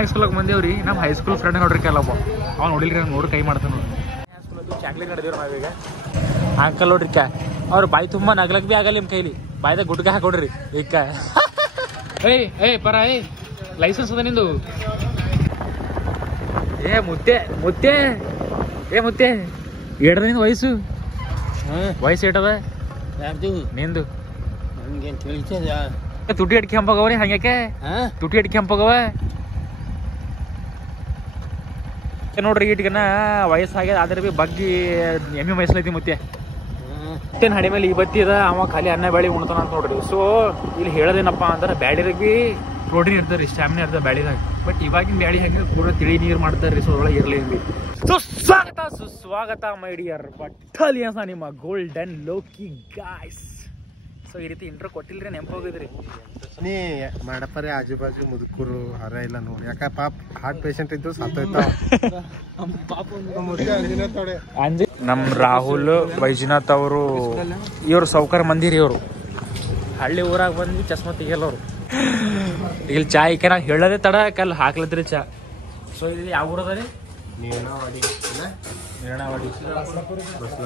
High school ಬಂದೇವ್ರಿ ನಮ್ಮ high school friend ನೋಡ್ರಿ ಕೆಲವೊಬ್ಬ ಅವ್ನು ನೋಡಿಲ್ರಿ ನಂಗೆ ನೋಡಿ ಕೈ ಮಾಡ್ತಾನೆ ನೋಡ್ರಿ ಹೈಸ್ಕೂಲ್ ಚಾಕ್ಲೇಟ್ ನಡೆದೇವ್ರಿ ನಾವೀಗ ಅಂಕಲ್ ನೋಡ್ರಿ ಅವ್ರು ಬಾಯಿ ತುಂಬ ನಗ್ಲಕ್ ಬಿ ಆಗಲ್ಲ ನಿಮ್ಮ ಕೈಲಿ ಬಾಯ್ದಾಗ ಗುಟ್ಕ ಹಾಕೊಡ್ರಿ ಈಗ ಏಯ್ ಪರ ಲೈಸೆನ್ಸ್ ಅದ ನಿಂದು ಮುತ್ತೆ ಏಟದ ನಿಂದು ವಯಸ್ಸು ಏಟದ ನಿಂದು ತುಟಿ ಅಡಿಕೆ ಕೆಂಪಾಗವ್ರಿ ಹಂಗ್ಯಾಕೆ ತುಟಿ ಅಡಿಕೆ ಕೆಂಪಾಗವ ನೋಡ್ರಿ ಈಟ್ಗನ ವಯಸ್ಸಾಗ್ಯದ ಆದ್ರೆ ಬಿ ಬಗ್ಗಿ ಎಮ್ಮೆ ವಯಸ್ಸೈತಿ ಮತ್ತೆ ಹಡಿ ಮೇಲೆ ಈ ಬತ್ತಿ ಅದ ಅವ ಖಾಲಿ ಅನ್ನ ಬ್ಯಾಳಿ ಉಣ್ತಾನ ಅಂತ ನೋಡ್ರಿ ಸೊ ಇಲ್ಲಿ ಹೇಳೋದೇನಪ್ಪ ಅಂದ್ರೆ ಬ್ಯಾಡಿರಾಗ ಬಿ ಪ್ರೋಟೀನ್ ಇರ್ತಾರ್ರಿ ಸ್ಟಾಮಿನಾ ಇರ್ತದೆ ಬ್ಯಾಳಿದಾಗ ಬಟ್ ಇವಾಗಿನ ಬ್ಯಾಳಿ ಹೆಂಗೆ ಪೂರ ತಿಳಿ ನೀರು ಮಾಡ್ತಾರ್ರಿ ಸೊ ಒಳಗೆ ಇರ್ಲಿ ಸುಸ್ವಾಗತ ಮೈ ಡಿಯರ್ ಬಟ್ಟಲಿಯನ್ಸ ನಿಮ್ಮ ಗೋಲ್ಡನ್ ಲೋಕಿ ಗಾಯ್ಸ್ ಸೊ ಈ ರೀತಿ ಇಂಟ್ರೋ ಕೊಟ್ಟಿಲ್ರಿ ನೆನಪೋಗಿದ್ರಿ ನೀ ಮಾಡಪ್ಪರೆ ಆಜು ಬಾಜು ಮುದುಕರು ಹರ ಇಲ್ಲ ನೋಡಿ ಯಾಕ ಪಾಪ ಹಾರ್ಟ್ ಪೇಷಂಟ್ ಇದ್ದು ಸತ್ತೋಯ್ತಾವ ನಮ್ ರಾಹುಲ್ ವೈಜನಾಥ್ ಅವರು ಇವ್ರು ಸೌಕರ್ ಮಂದಿರಿ ಇವರು ಹಳ್ಳಿ ಊರಾಗ ಬಂದು ಚಸ್ಮಾ ತೆಗಿಯಲ್ಲ ಅವರು ಇಲ್ಲಿ ಚಾ ಈಕೆ ನಾವು ಹೇಳೋದೇ ತಡ ಕಲ್ ಹಾಕ್ಲತ್ರಿ ಚಾ ಸೊ ಇದು ಯಾವ ಊರದ ರೀ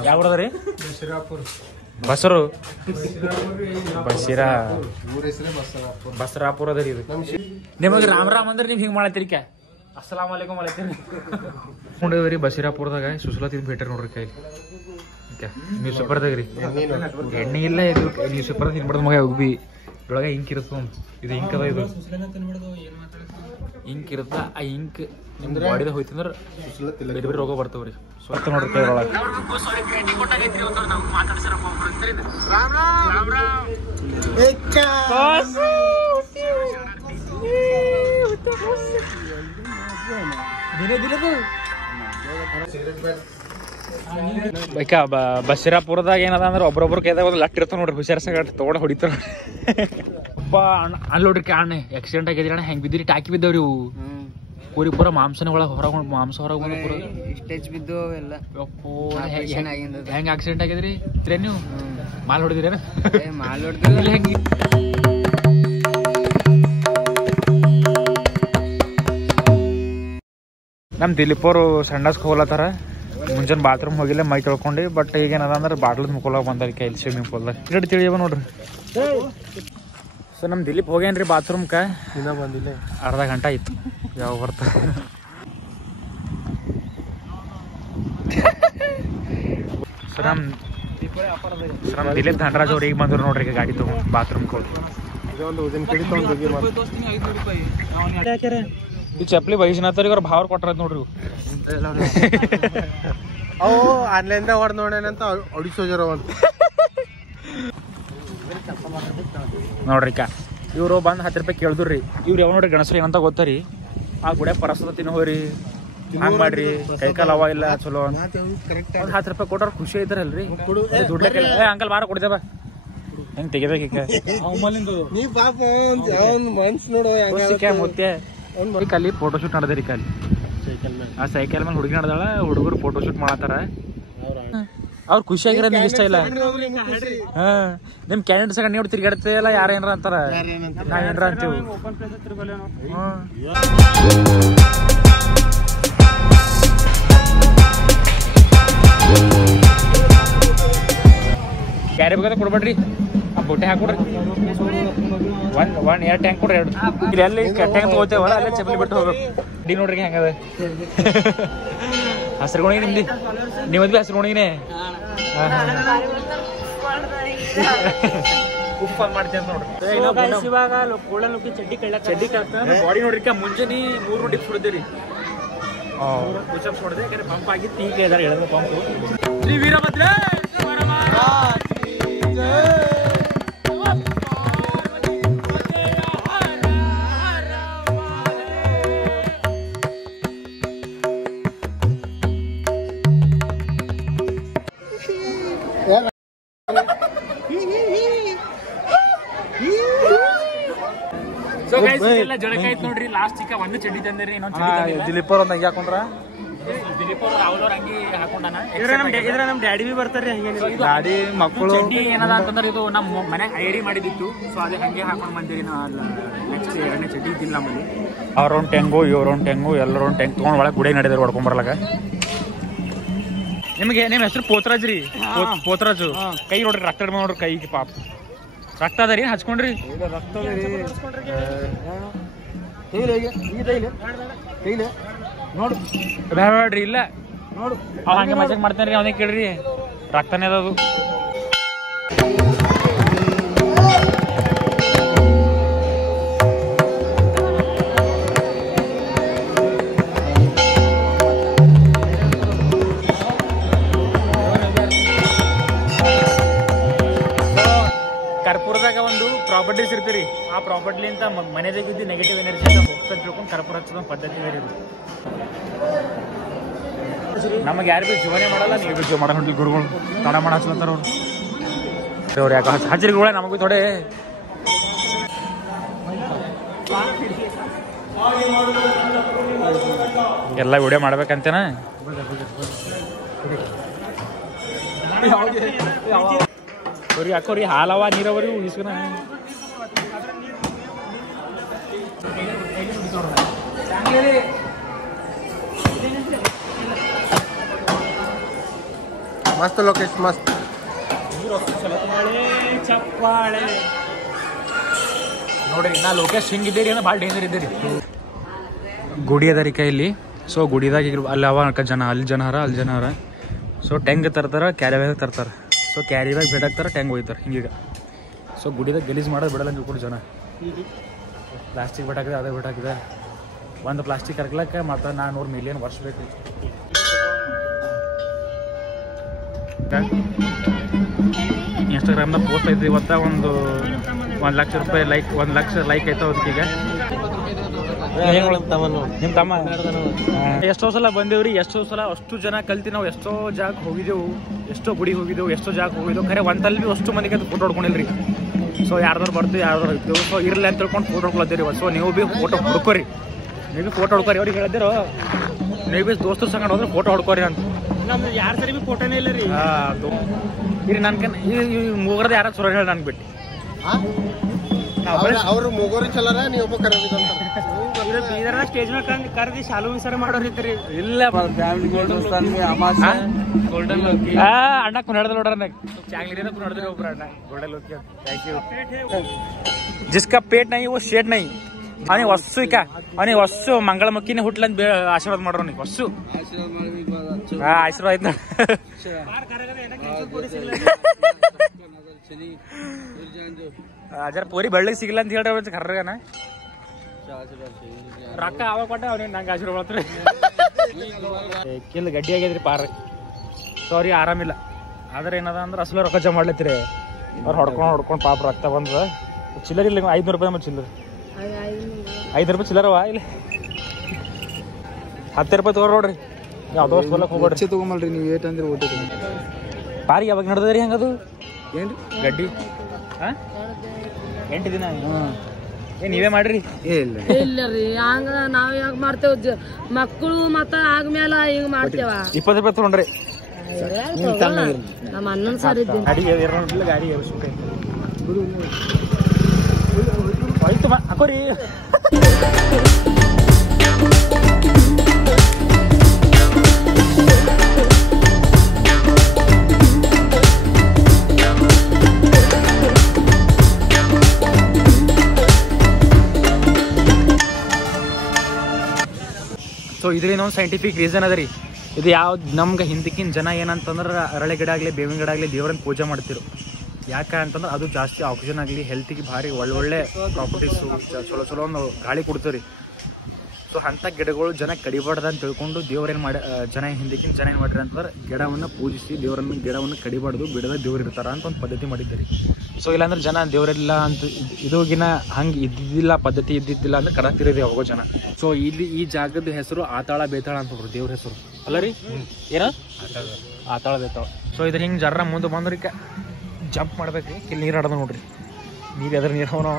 ಯಾವ ಊರದ ರೀ ಬಸರು ಬಸರಾಪುರ ಅದ ರೀ ಇದು ನಿಮಗೆ ರಾಮ್ ಅಂದ್ರೆ ನೀವು ಹಿಂಗೆ ಮಾಡತ್ತೀರಿ ಕ್ಯಾ ಅಸ್ಸಲಾಮ್ ಅಲೈಕುಮ್ ಮಾಡತ್ತೀರಿ ನೋಡಿದ್ರಿ ಬಸೀರಾಪುರದಾಗ ಸುಸ್ಲಾ ಭೇಟರ್ ನೋಡ್ರಿ ಕೈ ನ್ಯೂಸ್ ಪೇಪರ್ದಾಗ ರೀ ಎಣ್ಣೆ ಇಲ್ಲ ಇದು ನ್ಯೂಸ್ ಪೇಪರ್ ತಿನ್ಬಾರ್ದು ಮಗ ಹೋಗಿ ಇದ್ರೊಳಗೆ ಇಂಕ್ ಇರುತ್ತೆ ಇದು ಇಂಕ್ ಅದ ಇದು ಇಂಕ್ ಇರುತ್ತ ಆ ಇಂಕ್ ನಿಮ್ದು ಬಾಡಿದ ಹೋಯ್ತಂದ್ರೆ ಬೇರೆ ಬೇರೆ ರೋಗ ಬರ್ತಾವ್ರಿ ಸ್ವರ್ಥ ನೋಡ್ರಿ ಕೈ ಒಳಗೆ ಬಸೀರಾಪುರದಾಗ ಏನದ ಅಂದ್ರೆ ಒಬ್ರೊಬ್ರು ಕೈದಾಗ ಒಂದು ಲಟ್ ಇರ್ತಾವ ನೋಡ್ರಿ ಹುಷಾರ್ಸಾಗ ತಗೊಂಡ ಹೊಡಿತಾರ ಅಲ್ಲೋಡ್ರಿ ಅಣ್ಣ ಆಕ್ಸಿಡೆಂಟ್ ಆಗಿದ್ರಿ ಅಣ್ಣ ಹೆಂಗ್ ಬಿದ್ದಿರಿ ಟಾಕಿ ಬಿದ್ದವ್ರಿ ಇವು ಪೂರಿ ಪೂರ ಮಾಂಸನ ಒಳಗೆ ಮಾಂಸ ಹೊರಗೆ ಬಂದು ಪೂರ ಬಿದ್ದು ಎಲ್ಲ ಹೆಂಗ್ ಆಕ್ಸಿಡೆಂಟ್ ಆಗಿದ್ರಿ ನೀವು ಮಾಲ್ ಹೊಡಿದ್ರಿ ಮಾಲ್ ಹೊಡೆದಿಲ್ಲ ಹೆಂಗೆ ನಮ್ ದಿಲೀಪ್ ಅವರು ಸಂಡಾಸ್ಗೆ ಹೋಗ್ಲತ್ತಾರ ಮುಂಜಾನೆ ಬಾತ್ರೂಮ್ ಹೋಗಿಲ್ಲ ಮೈ ತೊಳ್ಕೊಂಡು ಬಟ್ ಈಗೇನದ ಅಂದ್ರೆ ಬಾಟ್ಲದ ಮುಕ್ಕೊಳಗೆ ಬಂದಾರ ಕೈಲಿ ಸ್ವಿಮ್ಮಿಂಗ್ ಪೂಲ್ದಾಗ ಇರಡು ತಿಳಿಯವ ನೋಡ್ರಿ ಸೊ ನಮ್ ದಿಲೀಪ್ ಹೋಗ್ಯಾನ್ರಿ ಬಾತ್ರೂಮ್ಕ ಇನ್ನೂ ಬಂದಿಲ್ಲ ಅರ್ಧ ಗಂಟೆ ಆಯ್ತು ಯಾವ ಬರ್ತಾರ ಸೊ ನಮ್ ದಿಲೀಪ್ ಧನರಾಜ್ ಅವ್ರು ಈಗ ಬಂದ್ರು ನೋಡ್ರಿ ಈಗ ಗಾಡಿ ತಗೊಂಡು ಬಾತ್ರೂಮ್ಗೆ ಹೋಗಿ ಈ ಚಪ್ಪಲಿ ವೈಜನಾಥ್ರಿಗೆ ಅವ್ರ ಭಾವ್ರು ಕೊಟ್ರ ನೋಡ್ರಿ ಅವು ಆನ್ಲೈನ್ದಾಗ ಹೊಡೆದ್ ನೋಡೇನಂತ ಹೊಡಿಸೋಜರ ಅಂತ ನೋಡ್ರಿ ಇವ್ರು ಬಂದು 10 ರೂಪಾಯಿ ಕೇಳಿದ್ರಿ ಇವ್ರು ಯಾವ ನೋಡ್ರಿ ಗಣಸರು ಏನಂತ ಗೊತ್ತರಿ ಆ ಗುಡೆ ಪರಸದ ತಿನ್ನೋರಿ ಹಂಗ್ ಮಾಡ್ರಿ ಕೈಕಾಲ ಅವ ಇಲ್ಲ ಚಲೋ ಒಂದು 10 ರೂಪಾಯಿ ಕೊಟ್ರ ಖುಷಿ ಐತಾರಲ್ರಿ ದುಡ್ಡು ಅಂಕಲ್ ಮಾರ ಕೊಡ್ತೇವ ಹೆಂಗ್ ತೆಗಿಬೇಕೀಗ ನೀ ಪಾಪ ಮನ್ಸ್ ನೋಡು ಮುತ್ತೆ ಅಲ್ಲಿ ಫೋಟೋಶೂಟ್ ನಡೆದ್ರಿ ಕಲ್ಲಿ ಆ ಸೈಕಲ್ ಮೇಲೆ ಹುಡುಗಿ ನಡೆದಾಳ ಹುಡುಗರು ಫೋಟೋಶೂಟ್ ಮಾಡತ್ತಾರ ಅವ್ರು ಖುಷಿಯಾಗಿರೋದ್ ನಿಮ್ಗೆ ಇಷ್ಟ ಇಲ್ಲ ನಿಮ್ ಕ್ಯಾಂಡಿಡೇಟ್ ಸಗ ನೀವು ತಿರ್ಗಾಡ್ತೀಯಲ್ಲ ಯಾರ ಏನಾರ ಅಂತಾರ ನಾವ್ ಏನಾರ ಅಂತೀವಿ ಕ್ಯಾರಿ ಬೇಕಾದ್ರೆ ಕೊಡ್ಬೇಡ್ರಿ ಆ ಬೊಟ್ಟೆ ಹಾಕೊಡ್ರಿ ಒಂದ್ 2 ಟ್ಯಾಂಕ್ ಕೊಡ್ರಿ 2 ಇಲ್ಲಿ ಅಲ್ಲಿ ಟ್ಯಾಂಕ್ ತಗೋತೇವಲ್ಲ ಅಲ್ಲೇ ಚಪ್ಪಲಿ ಬಿಟ್ಟು ಹೋಗ್ಬೇಕು ಡಿ ನೋಡ್ರಿ ಹೆಂಗದ ಹಸಿರು ಗುಣಿಗೆ ನಿಮ್ದು ನಿಮ್ಮದ್ ಬಿ ಹಸಿರು ಗುಣಿಗೆ ಉಪ್ಪ ಮಾಡ್ತೇವೆ ನೋಡ್ರಿ ಚಡ್ಡಿ ಬಾಡಿ ನೋಡ್ರಿ ಮುಂಜಾನೆ 3 ಡಿಪ್ಸ್ ಹೊಡೆದಿರಿ ಪುಷಪ್ಸ್ ಹೊಡೆದೆ ಯಾಕಂದ್ರೆ ಪಂಪ್ ಆಗಿತ್ತು ಈಗ ಇದಾರೆ ಹೇಳಿದ್ರು ಪಂಪ್ ಶ್ರೀ ವೀರಭದ್ರ ಜಡಕ ಆಯ್ತು ನೋಡ್ರಿ ಲಾಸ್ಟ್ ಈಗ ಒಂದು ಚಡ್ಡಿ ತಂದಿರಿ ಇನ್ನೊಂದು ದಿಲೀಪ್ ಅವ್ರ ಒಂದು ಹಾಕೊಂಡ್ರ ದಿಲೀಪ್ ಅವ್ರು ರಾಹುಲ್ ಅವ್ರ ಅಂಗಿ ಹಾಕೊಂಡಾನ. ಇದ್ರ ನಮ್ ಡ್ಯಾಡಿ ಬಿ ಬರ್ತಾರ್ರಿ ಹಂಗೆ ಗಾಡಿ ಮಕ್ಕಳು ಚಡ್ಡಿ ಏನದ ಅಂತಂದ್ರೆ ಇದು ನಮ್ಮ ಮನೆ ಐಡಿ ಮಾಡಿದಿತ್ತು. ಸೊ ಅದೇ ಹಂಗೆ ಹಾಕೊಂಡು ಬಂದಿರಿ ನಾ. ನೆಕ್ಸ್ಟ್ ಎರಡನೇ ಚಡ್ಡಿ ಇದ್ದಿಲ್ಲ ನಮ್ಮಲ್ಲಿ. ಅವ್ರೊಂದು ಟೆಂಗು ಇವ್ರೊಂದು ಟೆಂಗು ಎಲ್ಲರೊಂದು ಟೆಂಗ್ ತೊಗೊಂಡು ಒಳಗೆ ಗುಡಿ ನಡೆದ್ರು ಹೊಡ್ಕೊಂಬರ್ಲಾಗ. ನಿಮಗೆ ನಿಮ್ಮ ಹೆಸರು ಪೋತರಾಜ್ ರೀ? ಪೋತರಾಜು. ಕೈ ನೋಡ್ರಿ ರಕ್ತ ನೋಡ್ರಿ ಕೈಗೆ ಪಾಪ ರಕ್ತ ಅದ ರೀ ಹಚ್ಕೊಂಡ್ರಿ. ನೋಡು ಬೇಡ್ರಿ ಇಲ್ಲ ನೋಡು ಅವ್ ಹಂಗೆ ಮಜಾಕ್ ಮಾಡ್ತಾನೆ ರೀ. ಅವನೇ ಕೇಳ್ರಿ ರಕ್ತನೇ ಅದದು. ಕರ್ಪೂರದಾಗ ಒಂದು ಪ್ರಾಪರ್ಟೀಸ್ ಇರ್ತೀರಿ. ಆ ಪ್ರಾಪರ್ಟಿಲಿಂತ ಮನೆದಾಗಿದ್ದು ನೆಗೆಟಿವ್ ಎನರ್ಜಿ ಅಂತ ಹೋಗ್ತಾ ತಿಳ್ಕೊಂಡು ಕರ್ಪೂರ ಹಚ್ಚೋದು ಪದ್ಧತಿ ಬೇರೆ ಇರೋದು. ನಮಗೆ ಯಾರು ಭೀ ಜೀವನೇ ಮಾಡಲ್ಲ, ನೀವು ಭೀ ಜೀವ ಮಾಡೋ ಹೊಂಟಿ ಗುರುಗಳು ತಡ ಮಾಡಿ ಹಚ್ಲತ್ತಾರ ಅವ್ರು. ಅವ್ರು ಯಾಕೆ ಹಚ್ಚಿರಿ ಗುರುಗಳೇ ನಮಗೂ ಥೋಡೆ ಎಲ್ಲ ವಿಡಿಯೋ ಮಾಡ್ಬೇಕಂತೇನ. ಅವ್ರಿಗೆ ಹಾಕೋರಿ ಹಾಲವ ನೀರವರಿ ಇಸ್ಕನ ಮಸ್ತ್ ಲೊಕೇಶನ್ ಮಸ್ತ್. ಚಪ್ಪಾಳೆ ನೋಡ್ರಿ ನಾ ಲೋಕೇಶ್ ಹಿಂಗಿದ್ದೀರಿ ಅಂದ್ರೆ ಭಾಳ ಡೇಂಜರ್ ಇದ್ದೀರಿ. ಗುಡಿ ಅದ ರೀ ಕೈಲಿ. ಸೊ ಗುಡಿದಾಗ ಅಲ್ಲಿ ಅವ ಜನ ಅಲ್ಲಿ ಜನ ಹರ. ಸೊ ಟೆಂಗ್ ತರ್ತಾರ, ಕ್ಯಾರಿ ಬ್ಯಾಗ್ ತರ್ತಾರ. ಸೊ ಕ್ಯಾರಿ ಬ್ಯಾಗ್ ಬಿಡಾಕ್ತಾರ, ಟೆಂಗ್ ಹೋಯ್ತಾರೆ ಹಿಂಗೀಗ. ಸೊ ಗುಡಿದಾಗ ಗಲೀಜ್ ಮಾಡೋದು ಬಿಡಲ್ಲ ನೀವು ಕೂಡ ಜನ. ಪ್ಲಾಸ್ಟಿಕ್ ಬಿಟ್ಟಾಕಿದೆ, ಅದೇ ಬಿಟ್ಟಾಕಿದೆ. ಒಂದು ಪ್ಲಾಸ್ಟಿಕ್ ಕರ್ಗ್ಲಕ್ಕೆ ಮತ್ತು 400 ಮಿಲಿಯನ್ ವರ್ಷ ಬೇಕು. ಇನ್ಸ್ಟಾಗ್ರಾಮ್ದಾಗ ಪೋಸ್ಟ್ ಐತಿ ಇವತ್ತ ಒಂದು 1 ಲಕ್ಷ ರೂಪಾಯಿ ಲೈಕ್, 1 ಲಕ್ಷ ಲೈಕ್ ಐತ ಅದಕ್ಕೀಗ. ನಿಮ್ಮ ತಮ್ಮ ಎಷ್ಟೋ ಸಲ ಬಂದೇವ್ರಿ, ಎಷ್ಟೋ ಸಲ ಅಷ್ಟು ಜನ ಕಲ್ತಿ ನಾವು ಎಷ್ಟೋ ಜಾಗ ಹೋಗಿದ್ದೆವು, ಎಷ್ಟೋ ಗುಡಿ ಹೋಗಿದ್ದೆವು, ಎಷ್ಟೋ ಜಾಗ ಹೋಗಿದ್ದೆವು. ಖರೆ ಒಂದಲ್ಲಿ ಭೀ ಅಷ್ಟು ಮಂದಿಗೆ ಅದು ಫೋಟೋ ಹೊಡ್ಕೊಂಡಿಲ್ರಿ. ಸೊ ಯಾರ್ದಾರು ಬರ್ತೀವಿ ಯಾರ್ದಾರು ಹೋಗ್ತೇವೆ. ಸೊ ಇರಲಿ ಅಂತ ತಿಳ್ಕೊಂಡು ಫೋಟೋ ಹೊಡ್ಕೊಳತ್ತೀರಿ. ಸೊ ನೀವು ಭೀ ಫೋಟೋ ಹುಡ್ಕೋರಿ, ನೀವು ಭೀ ಫೋಟೋ ಹೊಡ್ಕೋರಿ. ಅವ್ರಿಗೆ ಹೇಳಿದಿರೋ ನೀವು ಭೀ ದೋಸ್ತರು ಸಂಗಡ ಹೋದ್ರೆ ಫೋಟೋ ಹೊಡ್ಕೋರಿ ಅಂತ. ನಮ್ದು ಯಾರ ಸರಿ ಬಿ ಫೋಟೋನೇ ಇಲ್ಲ ರೀ. ಇರಿ ನನ್ಕನ್ ಈ ಮೂಗರದ ಯಾರ ಸುರ ಹೇಳಿ ನನ್ಗೆ ಬಿಟ್ಟು ಅವ್ರು ಮೂಗೋರಿ ಚಲರ ನೀವು ಒಬ್ಬ ಕರೆದಿದ್ದಂತ ಬೀದರ್ನ ಸ್ಟೇಜ್ ಮ್ಯಾಗ ಕರೆದಿ ಶಾಲು ವಿಚಾರ ಮಾಡೋರಿದ್ರಿ. ಇಲ್ಲ ಅಣ್ಣ ಕುನಾಡ್ದ ನೋಡ್ರ ಚಾಂಗ್ಲಿನ ಕುನಾಡ್ದ್ರಿ ಒಬ್ರು ಅಣ್ಣ ಗೋಲ್ಡನ್ ಲೋಕಿ. Thank you. ಜಿಸ್ಕಾ ಪೇಟ್ ನೈ वो शेट नहीं. ಅವನಿಗೆ ಹೊಸ್ಸು ಈಗ ಅವನಿಗೆ ಹೊಸ್ಸು ಮಂಗಳಮುಖಿನೇ ಹುಟ್ಲಂತ ಆಶೀರ್ವಾದ ಮಾಡ್ರ. ಅವನಿಗೆ ಹೊಸ್ಸು ಆಶೀರ್ವಾದ ಐತ್. ಜರ ಪೋರಿ ಬೆಳ್ಳಗೆ ಸಿಗಲ್ಲ ಅಂತ ಹೇಳ್ರಿ ಕರ್ರಗನ. ರೊಕ್ಕ ಅವಾಗ ಕೊಟ್ಟ ಅವ್ನಿಗೆ ನಂಗೆ ಆಶೀರ್ವಾದ ಮಾಡ್ತಾರೆ. ಕಿಲ್ ಗಡ್ಡಿ ಆಗ್ಯದ್ರಿ ಪಾರ. ಸಾರಿ ಆರಾಮಿಲ್ಲ. ಆದ್ರೆ ಏನದ ಅಂದ್ರೆ ಅಸಲು ರೊಕ್ಕ ಜಮಾ ಮಾಡ್ಲತ್ತೀರಿ. ಅವ್ರು ಹೊಡ್ಕೊಂಡು ಪಾಪ ರಕ್ತ ಬಂದದ. ಚಿಲ್ಲರ್ ಇಲ್ಲ 500 ರೂಪಾಯಿ ಮತ್ತೆ ಚಿಲ್ಲರ್. 5 ರೂಪಾಯಿ ಚಿಲ್ಲರವ ಇಲ್ಲ 10 ರೂಪಾಯಿ ತಗೋರಿ ನೋಡ್ರಿ. ಯಾವ್ದೋ ಹೊಲಕ್ಕೆ ಹೋಗ್ಬೇಡ್ರಿ ತಗೊಂಬಲ್ರಿ ನೀವು ಏಟ್ ಅಂದ್ರೆ ಓಟಿ ಪಾರಿ ಯಾವಾಗ ನಡೆದ್ರಿ ಹಂಗದು ಏನ್ರಿ ಗಡ್ಡಿ? 8 ದಿನ ನೀವೇ ಮಾಡ್ರಿ? ಇಲ್ಲ ರೀ ಹಂಗ ನಾವ್ ಯಾಕ ಮಾಡ್ತೇವ ಮಕ್ಕಳು ಮತ್ತ ಆದ್ಮೇಲೆ ಹಿಂಗ ಮಾಡ್ತೇವ. 20 ರೂಪಾಯಿ ತಗೊಂಡ್ರಿ ನಮ್ಮ ಅಣ್ಣನ ಸರ್ ಇದ್ದೀನಿ ಗಾಡಿ ಆಯ್ತು ಹಾಕೋರಿ. ಸೊ ಇದ್ರಿಂದ ಒಂದು ಸೈಂಟಿಫಿಕ್ ರೀಸನ್ ಅದ ರೀ. ಇದು ಯಾವ್ದು ನಮ್ಗೆ ಹಿಂದಕ್ಕಿನ ಜನ ಏನಂತಂದ್ರೆ ಅರಳೆ ಗಿಡ ಆಗಲಿ ಬೇವಿನ ಗಿಡ ಆಗಲಿ ದೇವ್ರನ್ನ ಪೂಜೆ ಮಾಡ್ತಿರು. ಯಾಕೆ ಅಂತಂದ್ರೆ ಅದು ಜಾಸ್ತಿ ಆಕ್ಸಿಜನ್ ಆಗಲಿ ಹೆಲ್ತಿಗೆ ಭಾರಿ ಒಳ್ಳೊಳ್ಳೆ ಪ್ರಾಪರ್ಟೀಸು ಚಲೋ ಚಲೋ ಒಂದು ಗಾಳಿ ಕೊಡ್ತೀರಿ. ಸೊ ಅಂಥ ಗಿಡಗಳು ಜನ ಕಡಿಬಾರ್ದು ಅಂತ ತಿಳ್ಕೊಂಡು ದೇವ್ರೇನು ಮಾಡಿ ಜನ ಹಿಂದಕ್ಕಿನ ಜನ ಏನು ಮಾಡಿರಿ ಅಂತಂದ್ರೆ ಗಿಡವನ್ನು ಪೂಜಿಸಿ ಗಿಡವನ್ನು ಕಡಿಬಾರ್ದು, ಗಿಡದ ದೇವ್ರು ಇರ್ತಾರ ಅಂತ ಒಂದು ಪದ್ಧತಿ ಮಾಡಿದ್ದೀರಿ. ಸೊ ಇಲ್ಲಾಂದ್ರೆ ಜನ ದೇವರಿಲ್ಲ ಅಂತ ಇದುಗಿನ ಹಂಗೆ ಇದ್ದಿದ್ದಿಲ್ಲ, ಪದ್ಧತಿ ಇದ್ದಿದ್ದಿಲ್ಲ ಅಂದ್ರೆ ಕಡತಿರಿ ಹೋಗೋ ಜನ. ಸೊ ಇಲ್ಲಿ ಈ ಜಾಗದ ಹೆಸರು ಆತಾಳ ಬೇತಾಳ ಅಂತ ದೇವ್ರ ಹೆಸರು ಅಲ್ಲ ರೀ? ಏನ ಆತಾಳ ಬೇತಾಳ. ಸೊ ಇದ್ರ ಹಿಂಗೆ ಜರ್ರ ಮುಂದೆ ಬಂದ್ರಿಕ ಜಂಪ್ ಮಾಡ್ಬೇಕ್ರಿ. ಇಲ್ಲಿ ನೀರು ಆಡೋದು ನೋಡ್ರಿ. ನೀರು ಎದ್ರ ನೀರು ಅವನು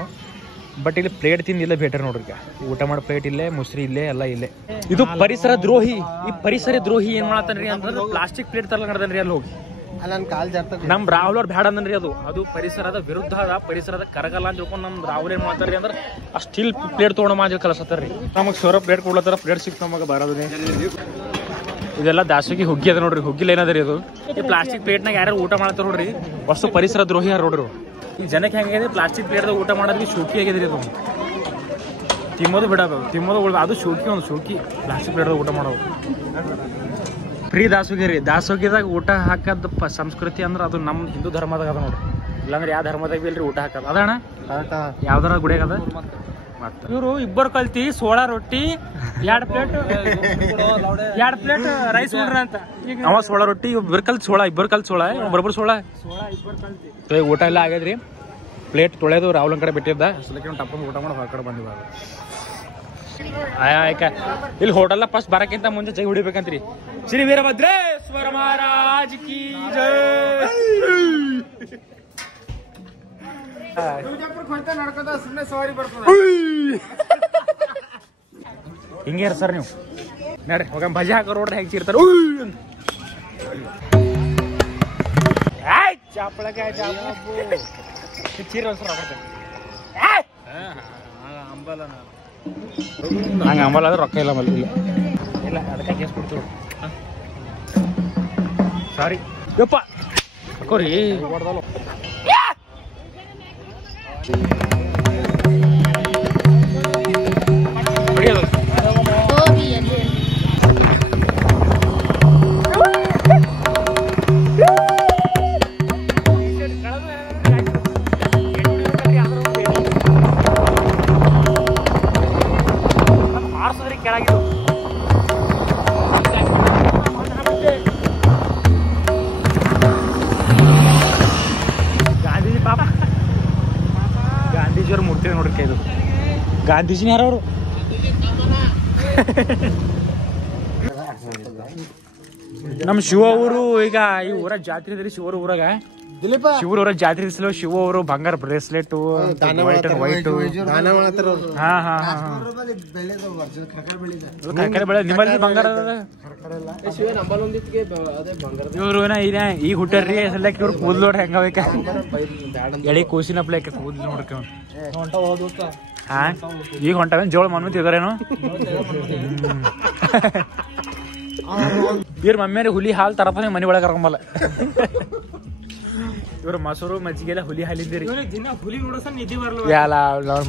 ಬಟ್ ಇಲ್ಲಿ ಪ್ಲೇಟ್ ತಿಂದಿಲ್ಲ ಬೇಟರ್ ನೋಡ್ರಿ. ಈಗ ಊಟ ಮಾಡೋ ಪ್ಲೇಟ್ ಇಲ್ಲೇ, ಮುಸ್ರಿ ಇಲ್ಲೇ, ಎಲ್ಲ ಇಲ್ಲೇ. ಇದು ಪರಿಸರ ದ್ರೋಹಿ. ಈ ಪರಿಸರ ದ್ರೋಹಿ ಏನ್ ಮಾಡತಾನ್ರಿ ಅಂತಂದ್ರೆ ಪ್ಲಾಸ್ಟಿಕ್ ಪ್ಲೇಟ್ ತರ್ಲಂಗಡದನ್ರಿ ಅಲ್ಲಿ ಹೋಗಿ. ನಮ್ ರಾಹುಲ್ ಅವ್ರ ಬ್ಯಾಡ ಅಂದ್ರಿ. ಅದು ಪರಿಸರದ ವಿರುದ್ಧ ಅದ, ಪರಿಸರದ ಕರಗಲ್ಲ ಅಂತ ತಿಳ್ಕೊಂಡು ನಮ್ ರಾಹುಲ್ ಏನ್ ಮಾಡ್ತಾರ್ರಿ ಅಂದ್ರೆ ಆ ಸ್ಟೀಲ್ ಪ್ಲೇಟ್ ತೊಗೊಂಡು ಮಾಡಿ ಕಲಸತ್ತಾರ್ರಿ. ನಮಗ್ ಸೌರ ಪ್ಲೇಟ್ ಕೊಡ್ಲತ್ತಾರ, ಪ್ಲೇಟ್ ಸಿಕ್ತ ನಮಗ ಬರೋದೇ. ಇದೆಲ್ಲ ದಾಸಿಗೆ ಹುಗ್ಗಿ ಅದ ನೋಡ್ರಿ. ಹುಗ್ಗಿಲ್ ಏನದ್ರಿ ಅದು? ಈ ಪ್ಲಾಸ್ಟಿಕ್ ಪ್ಲೇಟ್ನಾಗ ಯಾರು ಊಟ ಮಾಡ್ತಾರ ನೋಡ್ರಿ, ಅಷ್ಟು ಪರಿಸರ ದ್ರೋಹಿ ಯಾರು ನೋಡ್ರಿ. ಈ ಜನಕ್ಕೆ ಹೆಂಗಿದೆ ಪ್ಲಾಸ್ಟಿಕ್ ಪ್ಲೇಟ್ದಾಗ ಊಟ ಮಾಡೋದಕ್ಕೆ ಶೋಕಿ ಆಗಿದ್ರಿ. ಅದು ತಿನ್ನೋದು ಬಿಡೋದು, ತಿನ್ನೋದು ಅದು ಶೋಕಿ. ಒಂದು ಶೋಕಿ ಪ್ಲಾಸ್ಟಿಕ್ ಪ್ಲೇಟ್ದಾಗ ಊಟ ಮಾಡೋದು. ಫ್ರೀ ದಾಸೋಗಿ ರೀ. ದಾಸೋಗಿದಾಗ ಊಟ ಹಾಕದ್ ಸಂಸ್ಕೃತಿ ಅಂದ್ರೆ ಅದು ನಮ್ಮ ಹಿಂದೂ ಧರ್ಮದಾಗ ಅದ ನೋಡ್ರಿ. ಇಲ್ಲಾಂದ್ರೆ ಯಾವ ಧರ್ಮದಾಗ ಬಿ ಇಲ್ರಿ ಊಟ ಹಾಕದ ಅದಣ್ಣ. ಯಾವ್ದಾರ ಗುಡಿಯಾಗ ಅದ. ಇವರು ಇಬ್ಬರು ಕಲ್ತಿ 16 ರೊಟ್ಟಿ 2 ಪ್ಲೇಟ್ ರೈಸ್ ಉಂಡ್ರ ಅಂತ. ಅವ 16 ರೊಟ್ಟಿ, ಇಬ್ಬರು ಕಲ್ತ್ 16 ಒಬ್ಬೊಬ್ರು 16 ಊಟ ಎಲ್ಲ ಆಗ್ಯದ್ರಿ. ಪ್ಲೇಟ್ ತೊಳೆದು ರಾಹುಲ್ ಕಡೆ ಬಿಟ್ಟಿದ್ದ. ಅಸಲಕ್ಕೆ ಟಪ್ಪಂದು ಊಟ ಮಾಡಿ ಹೊರಗಡೆ ಬಂದಿವಾಗ. ಆಯ್ಕ ಇಲ್ಲಿ ಹೋಟೆಲ್ ಫಸ್ಟ್ ಬರಕ್ಕಿಂತ ಮುಂಚೆ ಜೈ ಹೊಡಿಬೇಕಂತ್ರಿ. ಶ್ರೀ ವೀರಭದ್ರೇಶ್ವರ ಮಹಾರಾಜ್ ಕಿ ಜೈ. ಹಿಂಗೆ ಸರ್ ನೀವು ನೋಡ್ರಿ. ಹೋಗ ಭಜಿ ಹಾಕೋ ನೋಡ್ರಿ ಹೆಂಗ್ ಚೀರ್ತಾರ. ಚೀರ ಹಂಗ ಅಂಬಲ್ ಆದ್ರೆ ರೊಕ್ಕ ಇಲ್ಲ ಮಲ್ಲಿ ಇಲ್ಲ. ಅದಕ್ಕೆ ಕೇಸ್ ಕೊಡ್ತೀವಿ. ಸಾರಿ ಯಪ್ಪ ಹಾಕೋರಿ. ಕೆಳಗಿದ್ದು ಗಾಂಧೀಜಿ ಪಾಪ. ಗಾಂಧೀಜಿಯವ್ರ ಮೂರ್ತಿ ನೋಡ್ರಿ ಕೈದು. ಗಾಂಧೀಜಿನ ಯಾರವರು? ನಮ್ಮ ಶಿವ ಅವರು ಈಗ ಈ ಊರ ಜಾತ್ರೆ ಇದ್ರಿ. ಶಿವರ ಊರಾಗ ಶಿವರ ಜಾತ್ರೆ ಶಿವ ಅವರು ಬಂಗಾರ ಬ್ರೇಸ್ಲೆಟ್ ವೈಟ್ ಬೆಳೆ ನಿಮ್ಮಲ್ಲಿ ಬಂಗಾರ ಇವ್ರು ಈಗ ಹುಟ್ಟಾರ್ರಿ. ಸಲಕ್ ಇವ್ರು ಕೂದ್ಲು ನೋಡ್ರಿ ಹೆಂಗಬೇಕ ಎಳಿ ಕೂಸಿನ ಪ್ಲೇಕ್ ಕೂದ್ಲು ನೋಡ್ರಿ. ಹಾ ಈಗ ಹೊಂಟ ಜೋಳ ಮನ್ಮಂತ ಇದಾರೇನು? ಇವ್ರ ಮಮ್ಮಿಯವ್ರಿಗೆ ಹುಲಿ ಹಾಲು ತರಪ ಮನೆ ಒಳಗೆ ಕರ್ಕೊಂಬಲ್ಲ. ಇವ್ರ ಮೊಸರು ಮಜ್ಜಿಗೆ ಎಲ್ಲ ಹುಲಿ ಹಾಲಿದ್ದೀರಿ.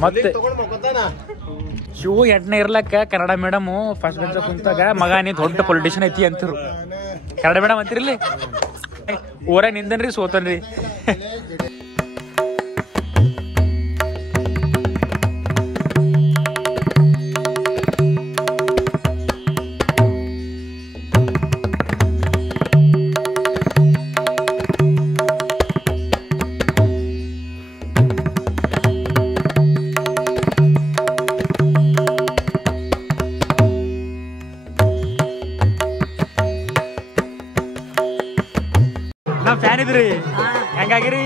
ಮತ್ತೆ ಶಿವು 8ನೇ ಇರ್ಲಕ್ಕ ಕನ್ನಡ ಮೇಡಮ್ ಫಸ್ಟ್ ಬೆಂಚ್ ಕುಂತಾಗ ಮಗ ನೀ ದೊಡ್ಡ ಪೊಲಿಟಿಷಿಯನ್ ಐತಿ ಅಂತಿರು. ಕನ್ನಡ ಮೇಡಮ್ ಅಂತಿರ್ಲಿ. ಊರ ನಿಂದನ್ರಿ ಸೋತನ್ರಿ. ನಾವ್ ಫ್ಯಾನ್ ಇದ್ರಿ. ಹೆಂಗಾಗಿರಿ?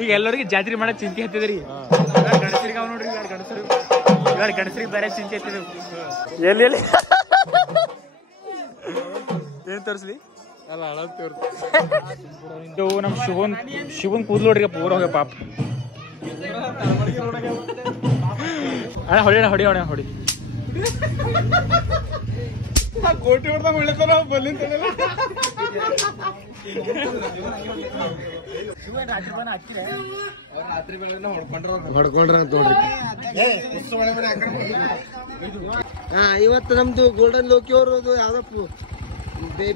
ಈಗ ಎಲ್ಲರಿಗೂ ಜಾತ್ರೆ ಮಾಡಕ್ ಚಿಂತೆ ಹತ್ತಿದ್ರಿ. ಗಣಸರಿಗೆ ಅವ್ ನೋಡ್ರಿ. ಗಣಸರಿಗೆ ಬೇರೆ ಚಿಂತೆ ಹತ್ತಿದ್ರು. ಎಲ್ಲಿ ಏನ್ ತೋರಿಸ್ಲಿ? ನಮ್ ಶಿವನ್ ಕೂದ್ಲು ನೋಡ್ರಿ ಪೂರ ಹೋಗ ಪಾಪ. ಅಣ್ಣ ಹೊಡಿ ಹೊಡಿ. ಕೋಟಿ ಹೊಡೆದಾಗ ಒಳ್ಳೆತನ ಬಲ್ಲಿಂದ ಹೊಡ್ಕೊಂಡ್ರ ನೋಡ್ರಿ. ಇವತ್ತು ನಮ್ದು ಗೋಲ್ಡನ್ ಲೋಕಿ ಅವ್ರದ್ದು ಯಾವ್ದಪ್ಪ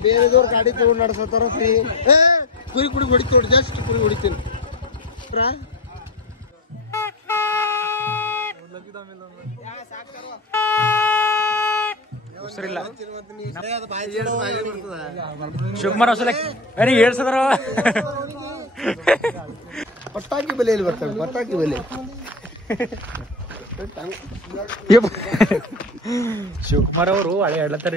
ಬೇರೆದವ್ರ ಗಾಡಿ ತಗೊಂಡ್ ನಡ್ಸತ್ತಾರ. ಕುರಿ ಹೊಡಿತು ನೋಡಿ. ಜಸ್ಟ್ ಕುರಿ ಹೊಡಿತೀನಿ. ಶಿವಕುಮಾರ್ ಹೊಸಲ ಹೇಳ್ಸದ್ರ ಪಟಾಕಿ ಬೆಲೆಯಲ್ಲಿ ಬರ್ತಾರೆ. ಪಟಾಕಿ ಬೆಲೆ ಶಿವಕುಮಾರ್ ಅವರು ಹಳೆ ಹೇಳತ್ತಾರ.